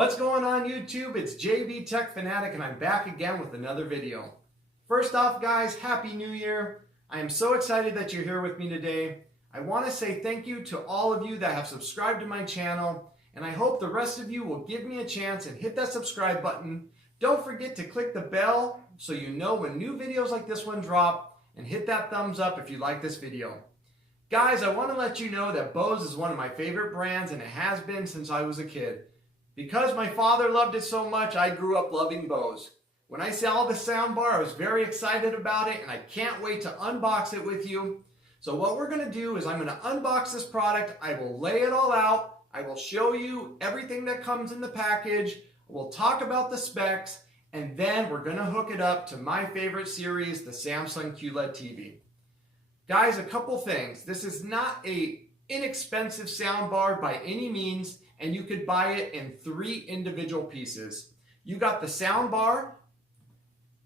What's going on YouTube? It's JB Tech Fanatic and I'm back again with another video. First off guys, Happy New Year. I am so excited that you're here with me today. I want to say thank you to all of you that have subscribed to my channel, and I hope the rest of you will give me a chance and hit that subscribe button. Don't forget to click the bell so you know when new videos like this one drop, and hit that thumbs up if you like this video. Guys, I want to let you know that Bose is one of my favorite brands, and it has been since I was a kid. Because my father loved it so much, I grew up loving Bose. When I saw the soundbar, I was very excited about it, and I can't wait to unbox it with you. So what we're going to do is I'm going to unbox this product. I will lay it all out. I will show you everything that comes in the package. We'll talk about the specs, and then we're going to hook it up to my favorite series, the Samsung Qled TV. Guys, a couple things. This is not an inexpensive soundbar by any means, and you could buy it in 3 individual pieces. You got the soundbar,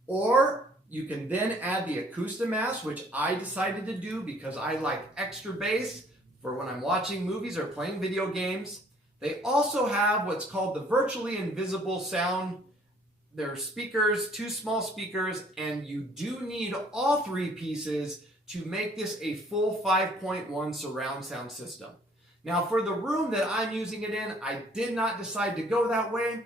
or you can then add the Acoustimass, which I decided to do because I like extra bass for when I'm watching movies or playing video games. They also have what's called the virtually invisible sound. They're speakers, 2 small speakers, and you do need all 3 pieces to make this a full 5.1 surround sound system. Now for the room that I'm using it in, I did not decide to go that way.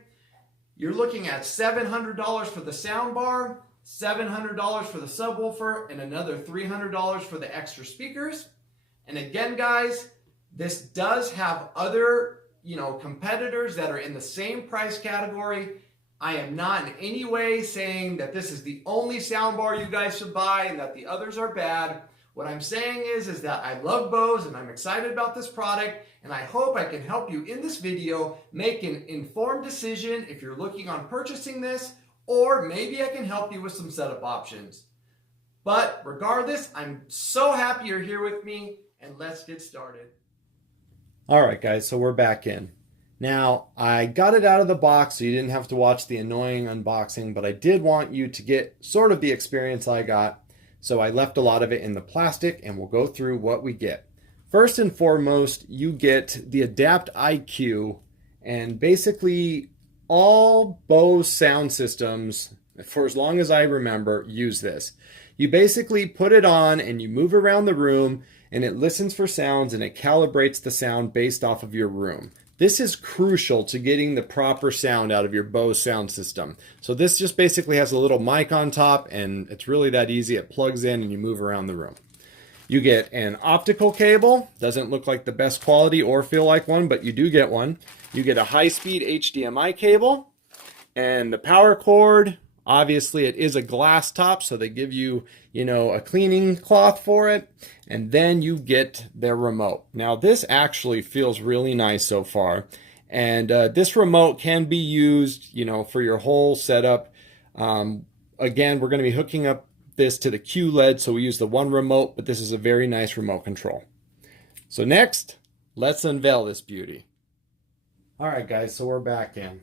You're looking at $700 for the soundbar, $700 for the subwoofer, and another $300 for the extra speakers. And again, guys, this does have other, competitors that are in the same price category. I am not in any way saying that this is the only soundbar you guys should buy and that the others are bad. What I'm saying is that I love Bose and I'm excited about this product, and I hope I can help you in this video make an informed decision if you're looking on purchasing this, or maybe I can help you with some setup options. But regardless, I'm so happy you're here with me, and let's get started. All right, guys, so we're back in. Now, I got it out of the box so you didn't have to watch the annoying unboxing, but I did want you to get sort of the experience I got. So I left a lot of it in the plastic, and we'll go through what we get. First and foremost, you get the Adapt IQ, and basically all Bose sound systems, for as long as I remember, use this. You basically put it on and you move around the room, and it listens for sounds and it calibrates the sound based off of your room. This is crucial to getting the proper sound out of your Bose sound system. So this just basically has a little mic on top, and it's really that easy. It plugs in and you move around the room. You get an optical cable. Doesn't look like the best quality or feel like one, but you do get one. You get a high-speed HDMI cable and the power cord. Obviously it is a glass top, so they give you, a cleaning cloth for it. And then you get their remote. Now this actually feels really nice so far. And this remote can be used, for your whole setup. Again, we're going to be hooking up this to the Qled, so we use the one remote, but this is a very nice remote control. So next, let's unveil this beauty. All right, guys, so we're back in.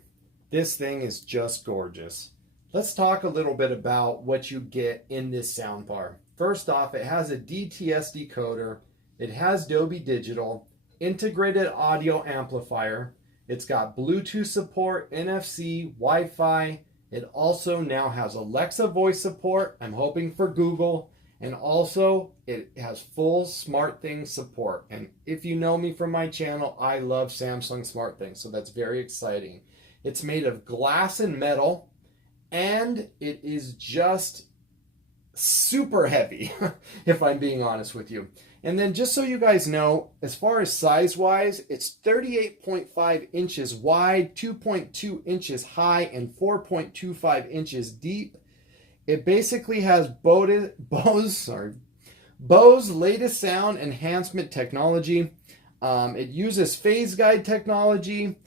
This thing is just gorgeous. Let's talk a little bit about what you get in this soundbar. First off, it has a DTS decoder. It has Dolby Digital, integrated audio amplifier. It's got Bluetooth support, NFC, Wi-Fi. It also now has Alexa voice support. I'm hoping for Google. And also, it has full SmartThings support. And if you know me from my channel, I love Samsung SmartThings, so that's very exciting. It's made of glass and metal, and it is just super heavy, if I'm being honest with you. And then just so you guys know, as far as size-wise, it's 38.5 inches wide, 2.2 inches high, and 4.25 inches deep. It basically has Bose latest sound enhancement technology. It uses phase guide technology,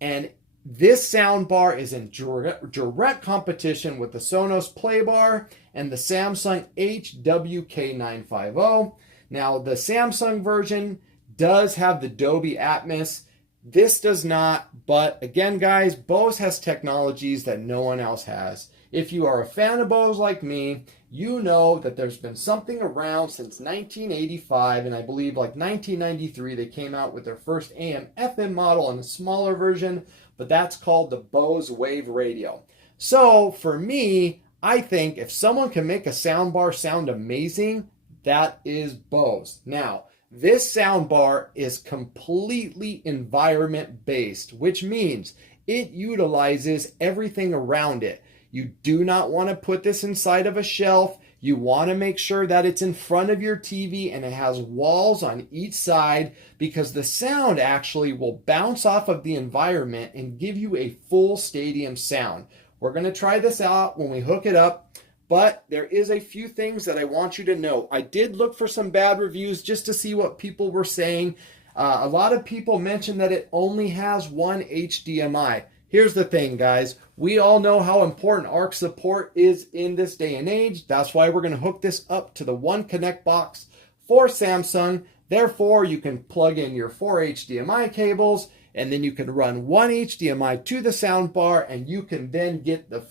and this soundbar is in direct competition with the Sonos Playbar and the Samsung HWK950. Now, the Samsung version does have the Dolby Atmos. This does not, but again, guys, Bose has technologies that no one else has. If you are a fan of Bose like me you know that there's been something around since 1985, and I believe like 1993 they came out with their first AM FM model in a smaller version, but that's called the Bose Wave Radio. So for me, I think if someone can make a soundbar sound amazing, that is Bose. Now, this soundbar is completely environment based, which means it utilizes everything around it. You do not want to put this inside of a shelf. You want to make sure that it's in front of your TV and it has walls on each side, because the sound actually will bounce off of the environment and give you a full stadium sound. We're going to try this out when we hook it up, but there is a few things that I want you to know. I did look for some bad reviews just to see what people were saying. A lot of people mentioned that it only has one HDMI. Here's the thing, guys. We all know how important ARC support is in this day and age. That's why we're going to hook this up to the One Connect box for Samsung. Therefore, you can plug in your 4 HDMI cables, and then you can run one HDMI to the soundbar, and you can then get the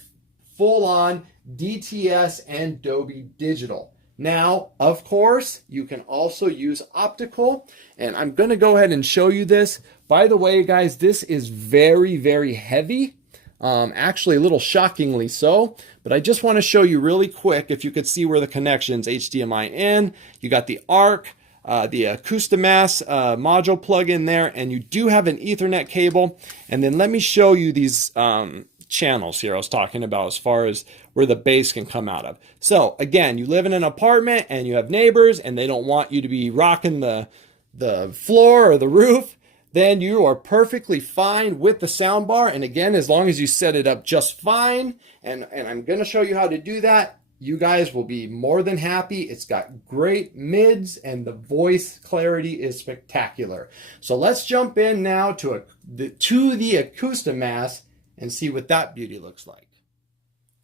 full-on DTS and Dolby Digital. Now, of course, you can also use optical, and I'm going to go ahead and show you this. By the way, guys, this is very, very heavy. Actually, a little shockingly so, but I just want to show you really quick if you could see where the connections, HDMI in, you got the ARC, the Acoustimass module plug in there, and you do have an Ethernet cable. And then let me show you these channels here I was talking about as far as where the bass can come out of. So again, you live in an apartment and you have neighbors and they don't want you to be rocking the floor or the roof, then you are perfectly fine with the soundbar. And again, as long as you set it up just fine, and I'm going to show you how to do that, you guys will be more than happy. It's got great mids and the voice clarity is spectacular. So let's jump in now to the Acoustimass and see what that beauty looks like.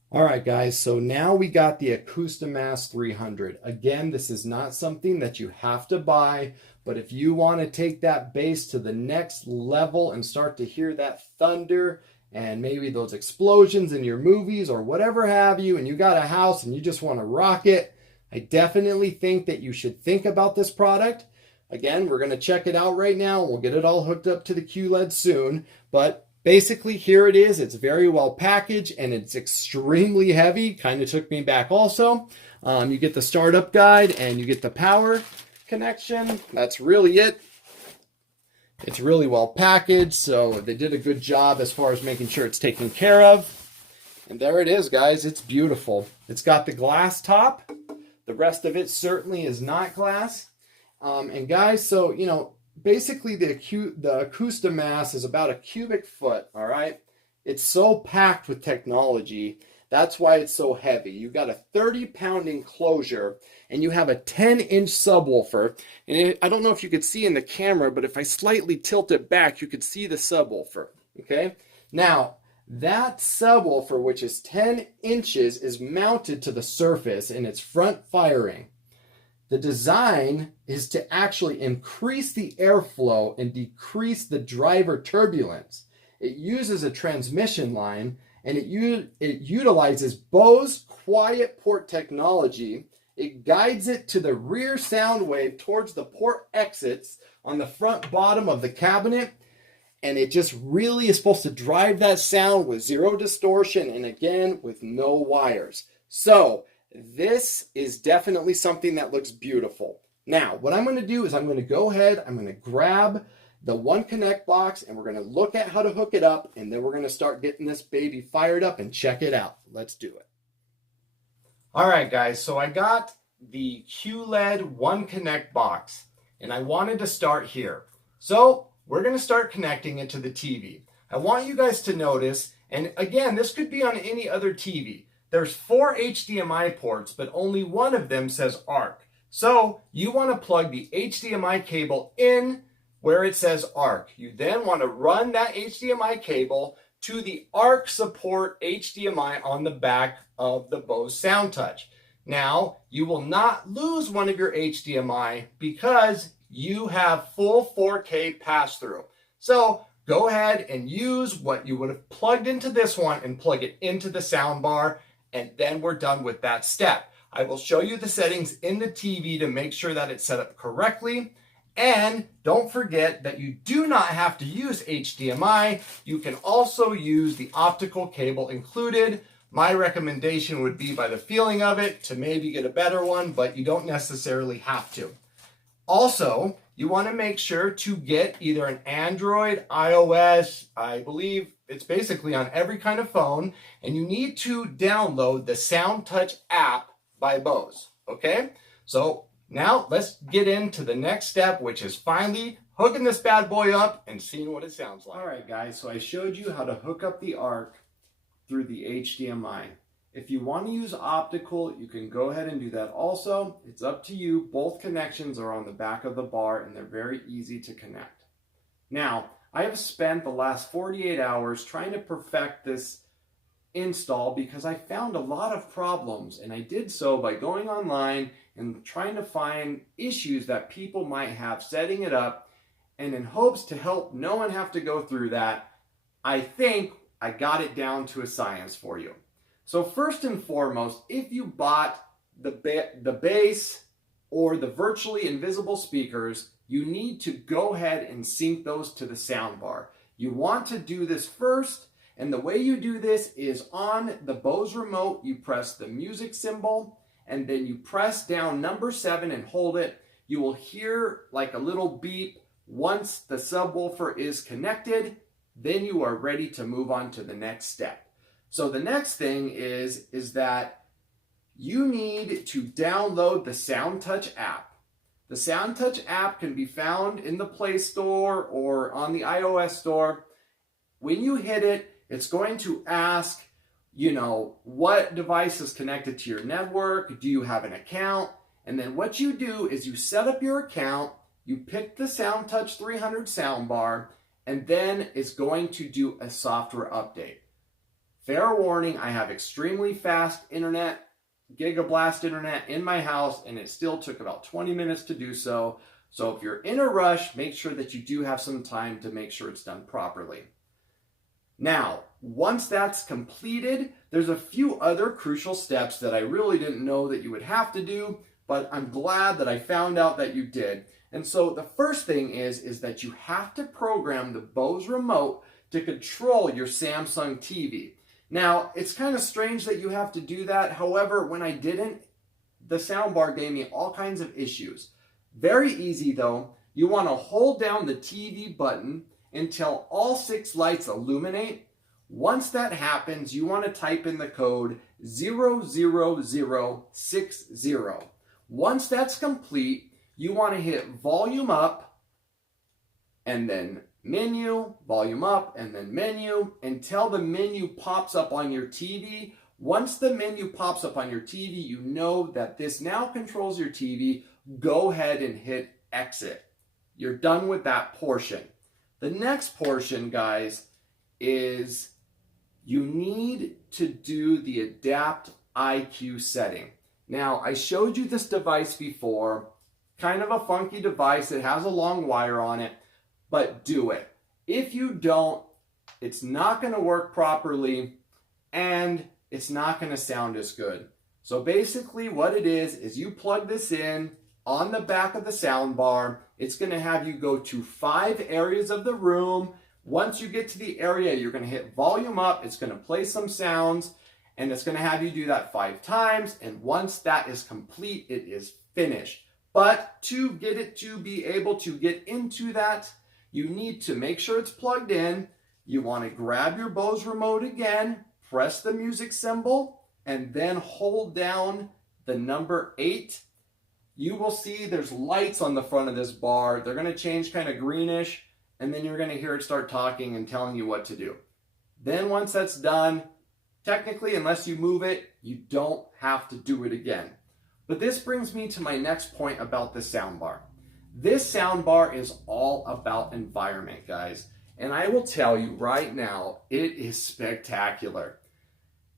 All right, guys, so now we got the Acoustimass 300. Again, this is not something that you have to buy, but if you want to take that bass to the next level and start to hear that thunder and maybe those explosions in your movies or whatever have you, and you got a house and you just want to rock it, I definitely think that you should think about this product. Again, we're going to check it out right now. We'll get it all hooked up to the Qled soon, but basically, here it is. It's very well packaged and it's extremely heavy. Kind of took me back also. You get the startup guide and you get the power connection. That's really it. It's really well packaged, so they did a good job as far as making sure it's taken care of. And there it is, guys. It's beautiful. It's got the glass top. The rest of it certainly is not glass. And guys, so, you know, basically the Acoustimass is about a cubic foot, all right? It's so packed with technology. That's why it's so heavy. You've got a 30-pound enclosure, and you have a 10-inch subwoofer. And I don't know if you could see in the camera, but if I slightly tilt it back, you could see the subwoofer, okay? Now, that subwoofer, which is 10 inches, is mounted to the surface in its front firing. The design is to actually increase the airflow and decrease the driver turbulence. It uses a transmission line, and it utilizes Bose quiet port technology. It guides it to the rear sound wave towards the port exits on the front bottom of the cabinet, and it just really is supposed to drive that sound with zero distortion and again with no wires. So this is definitely something that looks beautiful. Now, what I'm going to do is I'm going to go ahead, I'm going to grab the One Connect box, and we're going to look at how to hook it up, and then we're going to start getting this baby fired up and check it out. Let's do it. All right, guys, so I got the Qled One Connect box, and I wanted to start here. So we're going to start connecting it to the TV. I want you guys to notice, and again, this could be on any other TV. There's 4 HDMI ports, but only one of them says ARC. So you want to plug the HDMI cable in where it says ARC. You then want to run that HDMI cable to the ARC support HDMI on the back of the Bose Soundtouch. Now, you will not lose one of your HDMI because you have full 4K pass-through. So go ahead and use what you would have plugged into this one and plug it into the soundbar, and then we're done with that step. I will show you the settings in the TV to make sure that it's set up correctly. And don't forget that you do not have to use HDMI. You can also use the optical cable included. My recommendation would be, by the feeling of it, to maybe get a better one, but you don't necessarily have to. Also, you want to make sure to get either an Android, iOS, I believe it's basically on every kind of phone, and you need to download the Soundtouch app by Bose, okay? So now let's get into the next step, which is finally hooking this bad boy up and seeing what it sounds like. All right, guys, so I showed you how to hook up the ARC through the HDMI. If you want to use optical, you can go ahead and do that also. It's up to you. Both connections are on the back of the bar and they're very easy to connect. Now, I have spent the last 48 hours trying to perfect this install because I found a lot of problems, and I did so by going online and trying to find issues that people might have setting it up, and in hopes to help no one have to go through that, I think I got it down to a science for you. So first and foremost, if you bought the bass or the virtually invisible speakers, you need to go ahead and sync those to the soundbar. You want to do this first, and the way you do this is on the Bose remote, you press the music symbol, and then you press down number 7 and hold it. You will hear like a little beep once the subwoofer is connected. Then you are ready to move on to the next step. So the next thing is that you need to download the Soundtouch app. The Soundtouch app can be found in the Play Store or on the iOS store. When you hit it, it's going to ask, you know, what device is connected to your network? Do you have an account? And then what you do is you set up your account, you pick the Soundtouch300 soundbar, and then it's going to do a software update. Fair warning, I have extremely fast internet, gigablast internet in my house, and it still took about 20 minutes to do so. So if you're in a rush, make sure that you do have some time to make sure it's done properly. Now, once that's completed, there's a few other crucial steps that I really didn't know that you would have to do, but I'm glad that I found out that you did. And so the first thing is that you have to program the Bose remote to control your Samsung TV. Now, it's kind of strange that you have to do that. However, when I didn't, the soundbar gave me all kinds of issues. Very easy though. You want to hold down the TV button until all 6 lights illuminate. Once that happens, you want to type in the code 00060. Once that's complete, you want to hit volume up and then menu, volume up, and then menu until the menu pops up on your TV. Once the menu pops up on your TV, you know that this now controls your TV. Go ahead and hit exit. You're done with that portion. The next portion, guys, is you need to do the Adapt IQ setting. Now, I showed you this device before. Kind of a funky device. It has a long wire on it. But do it. If you don't, it's not going to work properly and it's not going to sound as good. So basically what it is you plug this in on the back of the sound bar. It's going to have you go to 5 areas of the room. Once you get to the area, you're going to hit volume up. It's going to play some sounds and it's going to have you do that 5 times. And once that is complete, it is finished. But to get it to be able to get into that, you need to make sure it's plugged in. You want to grab your Bose remote again, press the music symbol, and then hold down the number 8. You will see there's lights on the front of this bar. They're going to change kind of greenish, and then you're going to hear it start talking and telling you what to do. Then once that's done, technically, unless you move it, you don't have to do it again. But this brings me to my next point about the soundbar. This soundbar is all about environment, guys. And I will tell you right now, it is spectacular.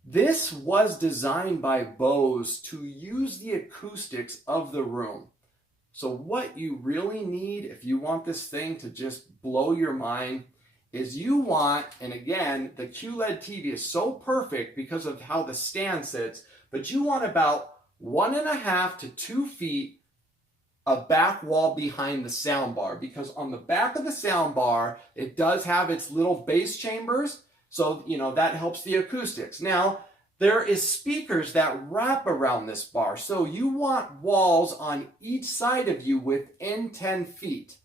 This was designed by Bose to use the acoustics of the room. So what you really need if you want this thing to just blow your mind is you want, and again, the Qled TV is so perfect because of how the stand sits, but you want about 1.5 to 2 feet of back wall behind the soundbar, because on the back of the soundbar, it does have its little bass chambers. So, that helps the acoustics. Now, there is speakers that wrap around this bar. So you want walls on each side of you within 10 feet.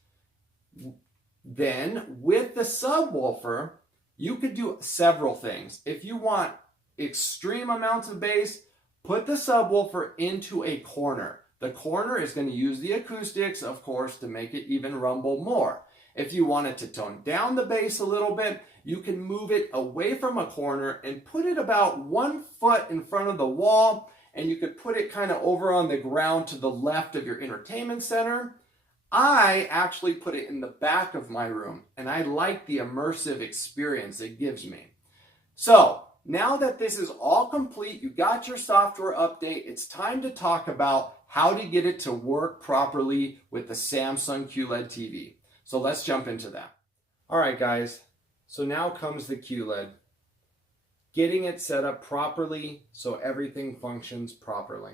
Then with the subwoofer, you could do several things. If you want extreme amounts of bass, put the subwoofer into a corner. The corner is going to use the acoustics, of course, to make it even rumble more. If you wanted to tone down the bass a little bit, you can move it away from a corner and put it about 1 foot in front of the wall, and you could put it kind of over on the ground to the left of your entertainment center. I actually put it in the back of my room, and I like the immersive experience it gives me. So, now that this is all complete, you got your software update, it's time to talk about how to get it to work properly with the Samsung QLED TV. So let's jump into that. All right, guys. So now comes the Qled. Getting it set up properly so everything functions properly.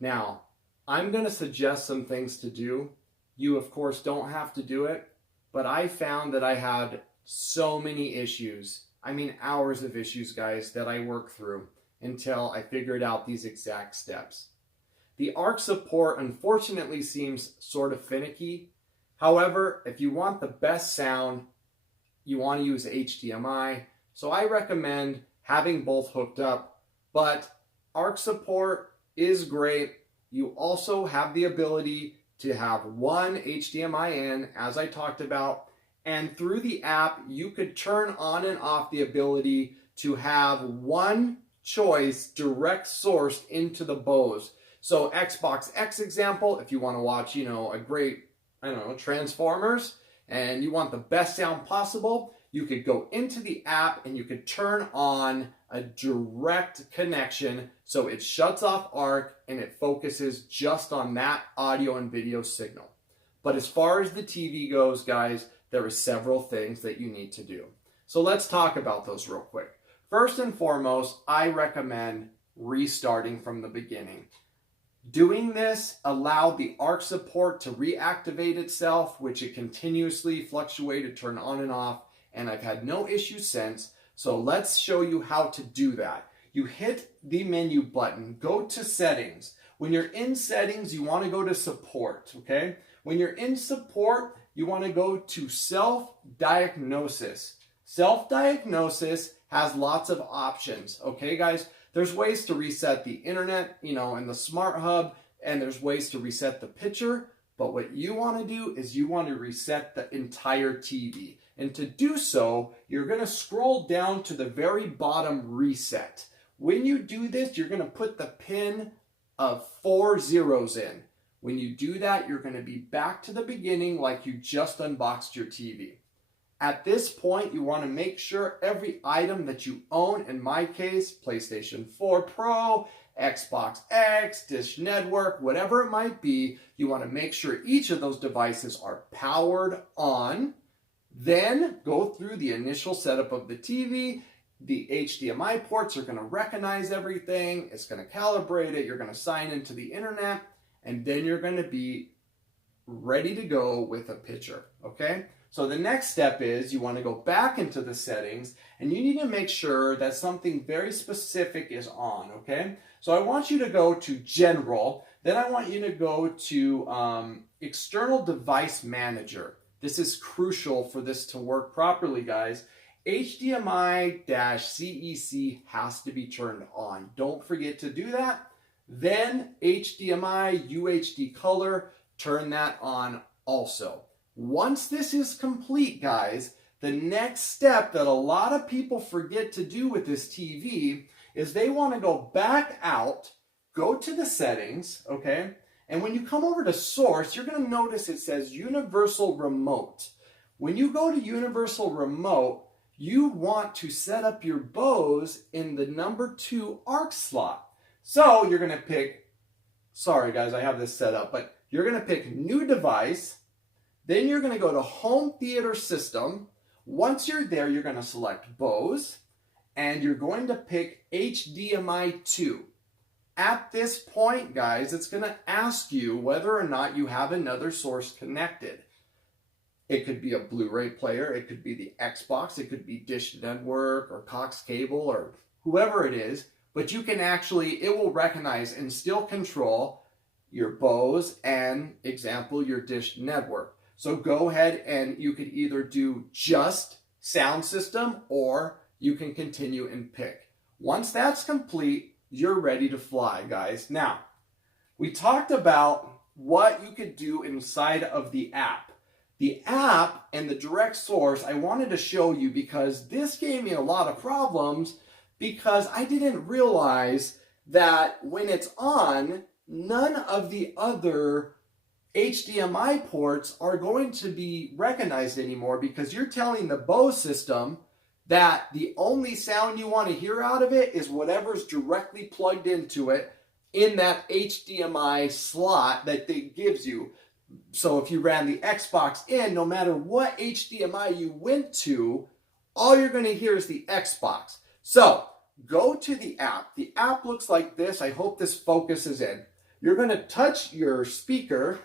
Now, I'm going to suggest some things to do. You, of course, don't have to do it, but I found that I had so many issues. I mean, hours of issues, guys, that I worked through until I figured out these exact steps. The ARC support, unfortunately, seems sort of finicky. However, if you want the best sound, you want to use HDMI. So I recommend having both hooked up, but ARC support is great. You also have the ability to have one HDMI in, as I talked about, and through the app, you could turn on and off the ability to have one choice direct sourced into the Bose. So Xbox X example, if you want to watch, a great, Transformers, and you want the best sound possible, you could go into the app and you could turn on a direct connection so it shuts off ARC and it focuses just on that audio and video signal. But as far as the TV goes, guys, there are several things that you need to do. So let's talk about those real quick. First and foremost, I recommend restarting from the beginning. Doing this allowed the ARC support to reactivate itself, which it continuously fluctuated, turn on and off, and I've had no issues since. So let's show you how to do that. You hit the menu button, go to settings. When you're in settings, you want to go to support, okay? When you're in support, you want to go to self-diagnosis. Self-diagnosis has lots of options, okay, guys? There's ways to reset the internet, and the smart hub, and there's ways to reset the picture. But what you want to do is you want to reset the entire TV. And to do so, you're going to scroll down to the very bottom reset. When you do this, you're going to put the pin of 4 zeros in. When you do that, you're going to be back to the beginning like you just unboxed your TV. At this point, you want to make sure every item that you own, in my case, PlayStation 4 Pro, Xbox X, Dish Network, whatever it might be, you want to make sure each of those devices are powered on. Then go through the initial setup of the TV. The HDMI ports are going to recognize everything. It's going to calibrate it. You're going to sign into the internet, and then you're going to be ready to go with a picture, okay? So the next step is you want to go back into the settings, and you need to make sure that something very specific is on, okay? So I want you to go to General, then I want you to go to External Device Manager. This is crucial for this to work properly, guys. HDMI-CEC has to be turned on. Don't forget to do that. Then HDMI UHD color, turn that on also. Once this is complete, guys, the next step that a lot of people forget to do with this TV is they want to go back out, go to the settings, okay? And when you come over to source, you're going to notice it says Universal Remote. When you go to Universal Remote, you want to set up your Bose in the number 2 ARC slot. So you're going to pick, sorry guys, I have this set up, but you're going to pick New Device. Then you're going to go to Home Theater System. Once you're there, you're going to select Bose, and you're going to pick HDMI 2. At this point, guys, it's going to ask you whether or not you have another source connected. It could be a Blu-ray player, it could be the Xbox, it could be Dish Network or Cox Cable or whoever it is, but you can actually, it will recognize and still control your Bose and, example, your Dish Network. So go ahead and you could either do just sound system or you can continue and pick. Once that's complete, you're ready to fly, guys. Now, we talked about what you could do inside of the app. The app and the direct source, I wanted to show you because this gave me a lot of problems because I didn't realize that when it's on, none of the other HDMI ports are going to be recognized anymore because you're telling the Bose system that the only sound you want to hear out of it is whatever's directly plugged into it in that HDMI slot that it gives you. So if you ran the Xbox in, no matter what HDMI you went to, all you're going to hear is the Xbox. So go to the app. The app looks like this. I hope this focuses in. You're going to touch your speaker.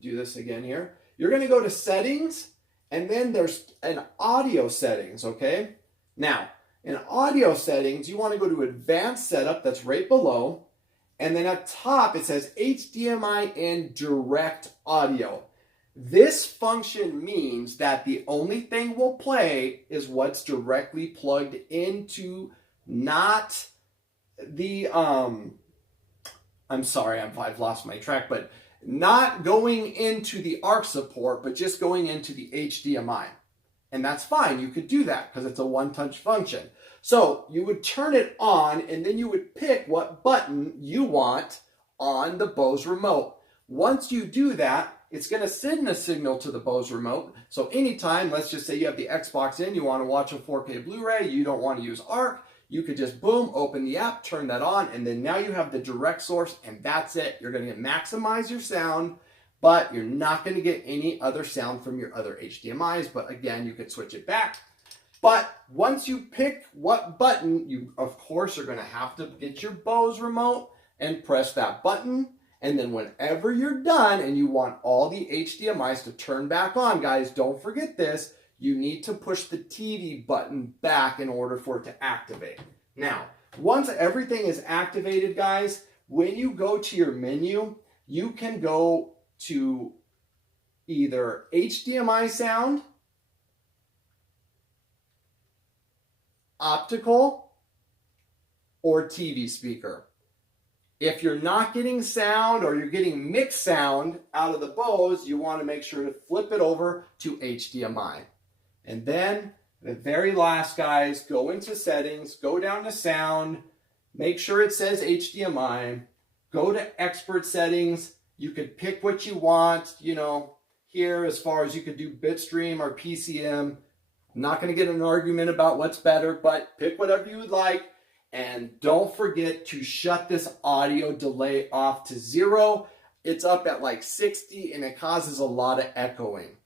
Do this again here. You're going to go to settings, and then there's an audio settings, okay? Now, in audio settings, you want to go to advanced setup. That's right below. And then at top, it says HDMI and direct audio. This function means that the only thing we'll play is what's directly plugged into, not the, I'm sorry, I've lost my track, but not going into the ARC support, but just going into the HDMI. And that's fine, you could do that because it's a one-touch function. So you would turn it on and then you would pick what button you want on the Bose remote. Once you do that, it's going to send a signal to the Bose remote. So anytime, let's just say you have the Xbox in, you want to watch a 4K Blu-ray, you don't want to use ARC, you could just boom, open the app, turn that on, and then now you have the direct source and that's it. You're going to maximize your sound, but you're not going to get any other sound from your other HDMIs. But again, you could switch it back. But once you pick what button, you of course are going to have to get your Bose remote and press that button. And then whenever you're done and you want all the HDMIs to turn back on, guys, don't forget this, you need to push the TV button back in order for it to activate. Now, once everything is activated, guys, when you go to your menu, you can go to either HDMI sound, optical, or TV speaker. If you're not getting sound or you're getting mixed sound out of the Bose, you want to make sure to flip it over to HDMI. And then the very last, guys, go into settings, go down to sound, make sure it says HDMI, go to expert settings. You could pick what you want, you know, here as far as you could do bitstream or PCM. I'm not going to get in an argument about what's better, but pick whatever you would like. And don't forget to shut this audio delay off to 0. It's up at like 60 and it causes a lot of echoing.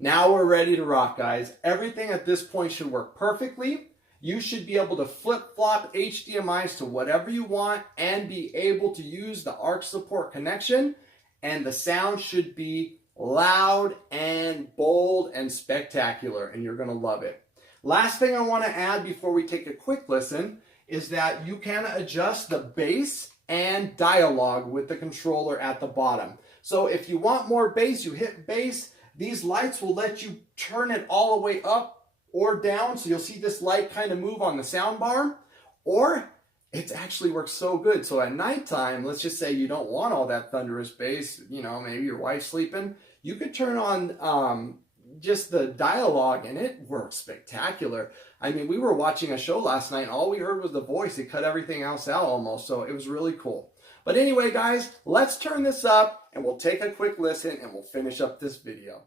Now we're ready to rock, guys. Everything at this point should work perfectly. You should be able to flip-flop HDMIs to whatever you want and be able to use the ARC support connection. And the sound should be loud and bold and spectacular, and you're going to love it. Last thing I want to add before we take a quick listen is that you can adjust the bass and dialogue with the controller at the bottom. So if you want more bass, you hit bass. These lights will let you turn it all the way up or down. So you'll see this light kind of move on the soundbar, or it actually works so good. So at nighttime, let's just say you don't want all that thunderous bass, you know, maybe your wife's sleeping, you could turn on just the dialogue and it works spectacular. I mean, we were watching a show last night and all we heard was the voice. It cut everything else out almost, so it was really cool. But anyway, guys, let's turn this up and we'll take a quick listen and we'll finish up this video.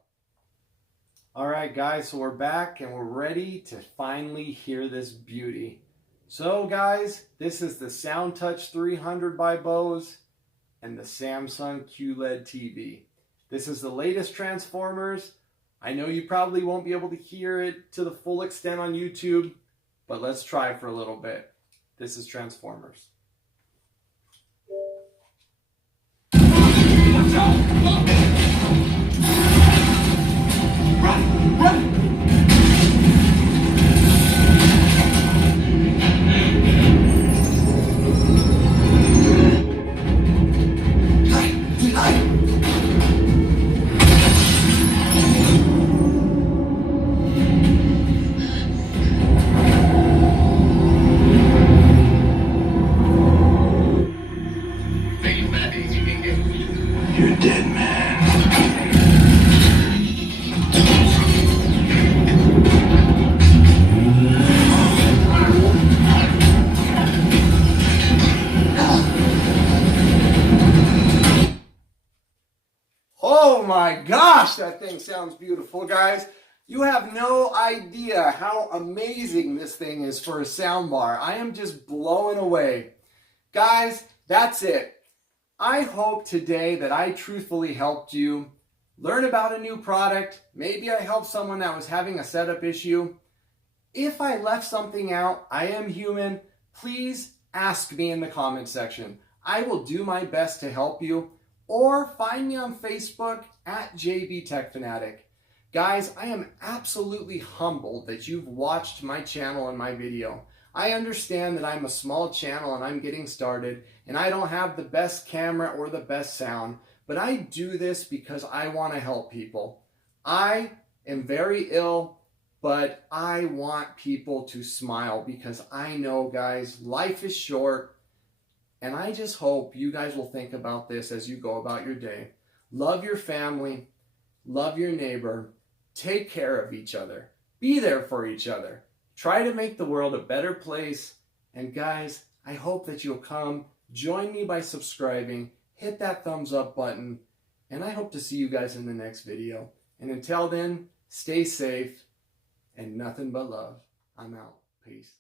All right, guys, so we're back and we're ready to finally hear this beauty. So, guys, this is the Soundtouch300 by Bose and the Samsung Qled TV. This is the latest Transformers. I know you probably won't be able to hear it to the full extent on YouTube, but let's try for a little bit. This is Transformers. gosh, that thing sounds beautiful, guys. You have no idea how amazing this thing is for a soundbar. I am just blown away. Guys, that's it. I hope today that I truthfully helped you learn about a new product. Maybe I helped someone that was having a setup issue. If I left something out, I am human. Please ask me in the comment section. I will do my best to help you. Or find me on Facebook at JB Tech Fanatic. Guys, I am absolutely humbled that you've watched my channel and my video. I understand that I'm a small channel and I'm getting started and I don't have the best camera or the best sound, but I do this because I want to help people. I am very ill, but I want people to smile because I know, guys, life is short, and I just hope you guys will think about this as you go about your day. Love your family, love your neighbor, take care of each other, be there for each other, try to make the world a better place, and guys, I hope that you'll come join me by subscribing, hit that thumbs up button, and I hope to see you guys in the next video. And until then, stay safe and nothing but love. I'm out. Peace.